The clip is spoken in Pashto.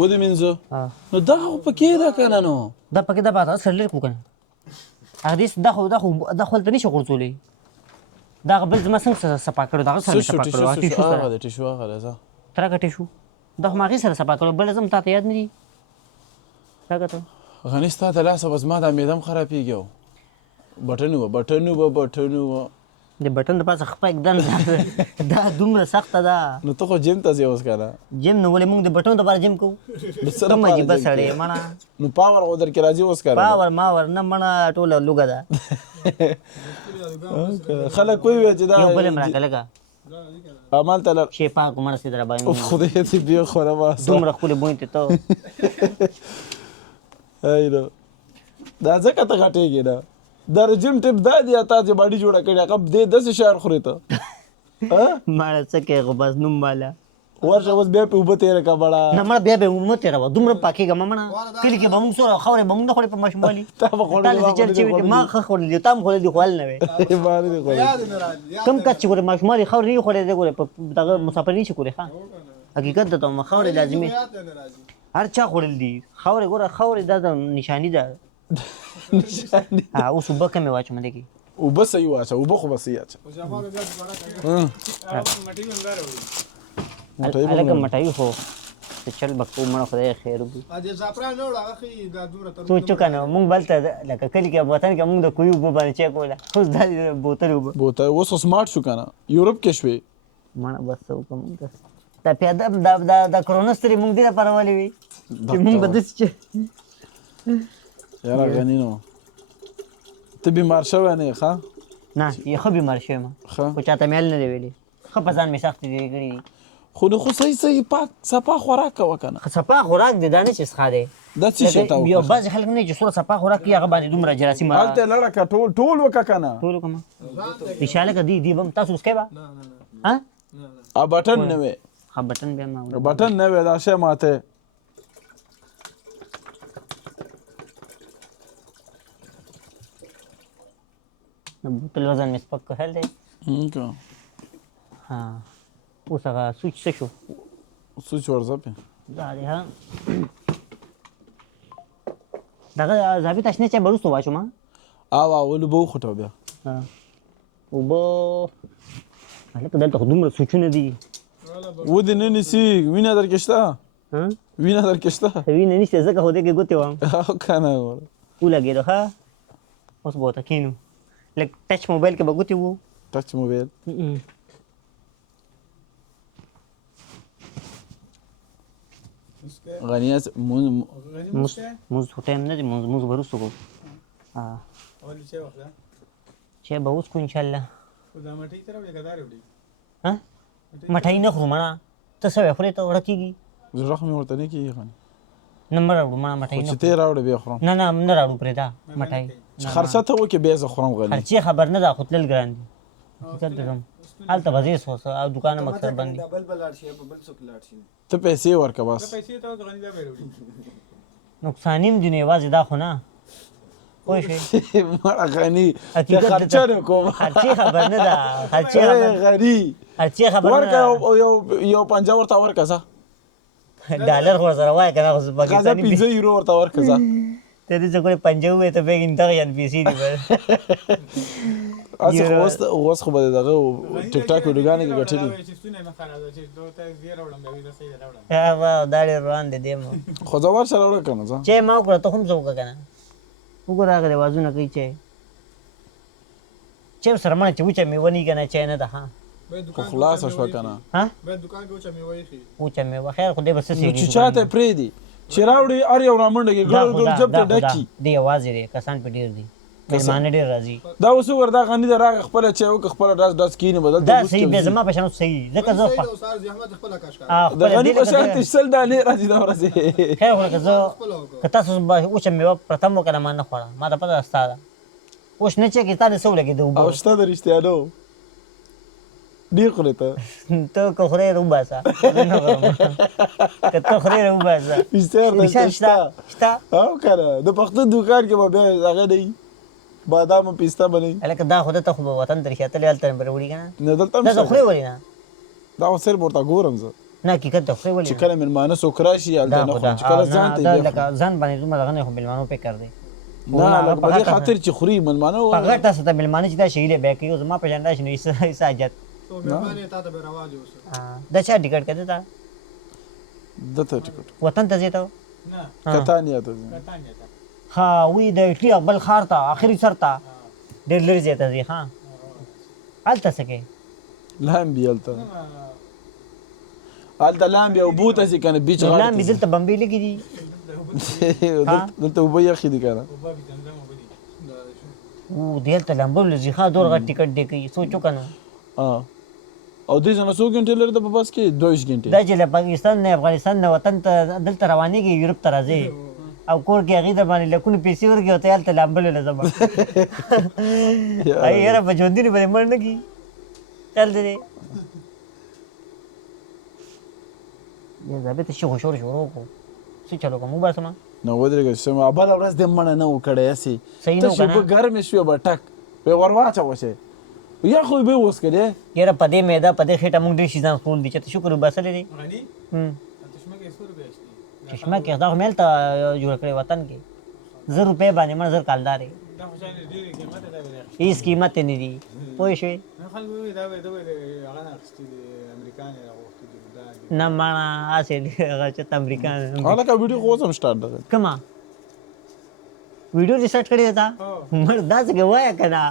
ودې مینځه نو دغه خو پکې ده که نه نو دا پکې دا باد سره لري کو کنه هغه دې دا خو ته نشي غورځولی دا بل زما څنګه صفا کړو دغه سره صفا کړو هغه د ټیشو هغه ده ترګه ټیشو دا خو ما هغې سره صفا کړو بل زم تا ته یاد نه دي راکه ته غني ستا د لاسه به زما دا معده هم خرابېږي او بټن وه د بټن د پاسه خپه اکدم دا دومره سخته ده نو ته خو جیم ته ځې اوس که نه جیم نو ولې موږ د بټن دپاره جیم کوو کوم عجیبه سړی مړه نو پاور خو درکې راځي اوس که نه پاور ماور نه مړه ټوله لوږه ده خلک وایي چې دا یو بل هم راکړه لږه همالته شی پاک مړه سي در باندې خدای دې بیا خوره باسه دومره ښکلې بوی ته ته هی نو دا ځکه ته غټېږې نه دا رجیم ټپ دا دی تا چې باډي جوړه کړې هغه دې داسې شعر خورې ته مړه څه کوې خو بس نوم والا ورشه اوس بیا پې اوبه تېره کړه بړه نه مړه بیا به مه تېروه دومره پاکېږه مړه کلي کې به مونږ څومره خاورې به مونږ نه خوړې په ماشوموالي تا به خوړلې ما ښه خوړلي دي تا هم خوړلي دي خو هل نه وې کم کس چې ګورې ماشوموالي خاورې نه خوړې دی ګورې په دغه مسافري نشي کولی ښه حقیقت درته وایم خاورې لازمي هر چا خوړل دي خاورې ګوره خاورې دا د نشاني ده اوس اوبه کمې واچوم دې کې اوبه صحیح واچه اوبه خو به صحیح اچه هلکه مټایي خو چل به کوو مړه خدای خیر وکړي سوچو که نه مونږ بلته لکه کلي کې وطن کې مونږ د کوهي اوبه باندې چای کوله اوس دا بوتل اوبه اوس خو سمارټ شو که نه یورپ کې شوې مړه بس څه وکړم مونږ دا پیاده دا کرونا سترې مونږ دې لپاره ولې وي چې مونږ به داسې یاره غني نو ته بیمار شوی نه یې ښه نه ښه بیمار شوی یم خو چاته مې هل نه دی ویلي ښه په ځان مې سختې دی کړي دي خو نو خو صحیح پاک صفا خوراک کوه که نه صفا خوراک دی دا نه چې څښا دی دا څه شی ته وکړه یو بعضې خلک نه چې څومره صفا خوراک کوي هغه باندې دومره جراثیم هلته یې لړه که ټول وکړه که نه ټول وکړم ریشاله که دی به تاسو اوس کوئ به بټن نه وی ښه بټن بیا ما بټن نه وی دا شی ماته بوتل وزن مې سپک کړل دی ها اوس هغه سوچ څه شو سوچ ورځه پې دا دی ها دغه ضابط اشنه چای به وروسته واچوم ولې به وخوټو بیا اوبه هلکه دلته خو دومره سوچونه دي ودې نه نیسي وینه درکې شته وینه درکې شته وینه نشته ځکه خو دې کې ګوتې وم که نه ولګېدو ښه اوس به ورته کښېنو لږ ټچ موبایل کې به ګوتې وو ټچ موبایل غنیه مونځ خو ټایم نه دی مونځ به وروسته کوو چای به اوس کوو انشاءالله مټۍ نه خورو مړه ته څه وایې خورې ته وړه کېږي زړه خو مې ورته نه کېږي غني نه مه راوړو مړه مټۍ چې ته یې راوړې بیا خورم نه نه راوړو پرېږده مټۍ خرڅه ته وکړې بیا زه خورم غني خرچې خبر نه ده خو تلل ګران دي حقیقت درم هلته به ځې او دوکان هم اکثر بند دي ته پیسې ورکړه بس نقصان هم دي نو یوازې دا خو نه پوه شوې مړه غني خرچه نه کوم خرچې خبر نه ده خرچې خبر نه ده یو پنجه ورته ورکړه ځه ډالر خو ورسره وایه که نه خو پاکستاني 5 یورو ورته ورکړه ځه ته دې څه کړې پنجه ووایې ته بیا دغه یاد پیسې دي اوس خو به دغه ټیک ټاک ویډیوګانې کې ګټلي دا ډېر روان دی دی خو زه ورشه راوړه که نه ځه چای ما وکړه ته هم څه وکړه که نه وګوره هغه رواجونه کوي چای چای سره مړه چې وچه میوه نه وي که نه چای نه ده ها خو خلاصه شوه که نه وچه میوه خیر خو دی به څه سېږي چې چا ته یې پرېږدي چې راوړي هر یو رامنډه کې ګړ جب ته ډکي دی یوازې دی کسان پې ډېر دي مېلمانه ډېر راځي دا اوس وګوره دا غني ده راغی خپله چای وکړه خپله ډز کښېني به دلته دا صحیح بیا زما په شان صحیح ځکه زه د غني په شان ته 100 دانې راځي دا ورځې خیر خو که زه که تاسو وچه میوه پرته مو که نه ما نه خوړه ما ته پته ده ستا ده اوس نه چې کې تا دې څه ولګېده اوبه او شته د رښتیانو ډېر خورې ته ته که خورې وباسه زه نه خورم که ته خورې وباسه شته او که نه د پښتون دوکان کې به بیا هغه نه وي بادام پیسته به نه وي هلکه دا خو دته خو به وطن ته رښتیا تللی هلته به راوړي که نه نه دلته دا زه خورې ولې نه دا خو صرف ورته ګورم زه نه حقیقت د خو ولې چې کله مېلمانه څوک راشي هلته دا نه خو خورم دا چې کله ځان ته دا یې لکه ځان باندې دومره دغه نه خو مېلمانو فکر دی نه لکه په دې خاطر چې خوري مېلمانه په غټه سطح مېلمانه چې دا شهیله بیا کوي زما په شان داسې نو هېڅ حاجت دا چا ټیکټ کړی دا دته ټیکټ وطن ته ځې ته کتانیا ته ها وی د ایټلی اقبل ښار ته آخري سر ته ډېر لرې ځای ته ځې ها هلته څه کوې لامبي هلته هلته لامبي او بوت هسې که نه بیچ غاړې لامبي دلته بمبې لګي دي دلته اوبه یخې دي که نه دی هلته لامبو لځي ښه دور غټ ټیکټ دی کوي سوچ وکړه نو او دې څنګه څو ګنټې لري د په بس کې 22 ګنټې دا چې له پاکستان نه افغانستان نه وطن ته دلته روانېږي یورپ ته راځي او کور کې هغې د باندې لکونه پیسې ورکړي او ته هلته لامبلې له زما هغې یاره په ژوندي باندې مړ نه کړي چل دی یا ضابط شغل شروع کړو څه چلو کوم وباسمه نو ودرېږه سم بله ورځ دې مړه نه و کړی هسې صحیح نه و ته که چې به ګرمې شوې به ټک به ور واچوه چې یا خو به اوس که دی یاره په دې میده په دې خېټه موږ ډېر شیزان خورل دي چې ته شکر وباسلی دی چشمه کې دا خو مې هلته جوړ کړی وطن کې 1000 روپۍ باندې مړ 1000 کالدار یې هېڅ قیمت یې نه دي پوه شوې نه ماړه هسې هغه چېرته امریکا هلکه ویډیو خو اوس هم سټارټ ده کومه ویډیو دې سټ کړې ده تا مړ داسې کې وایه که نه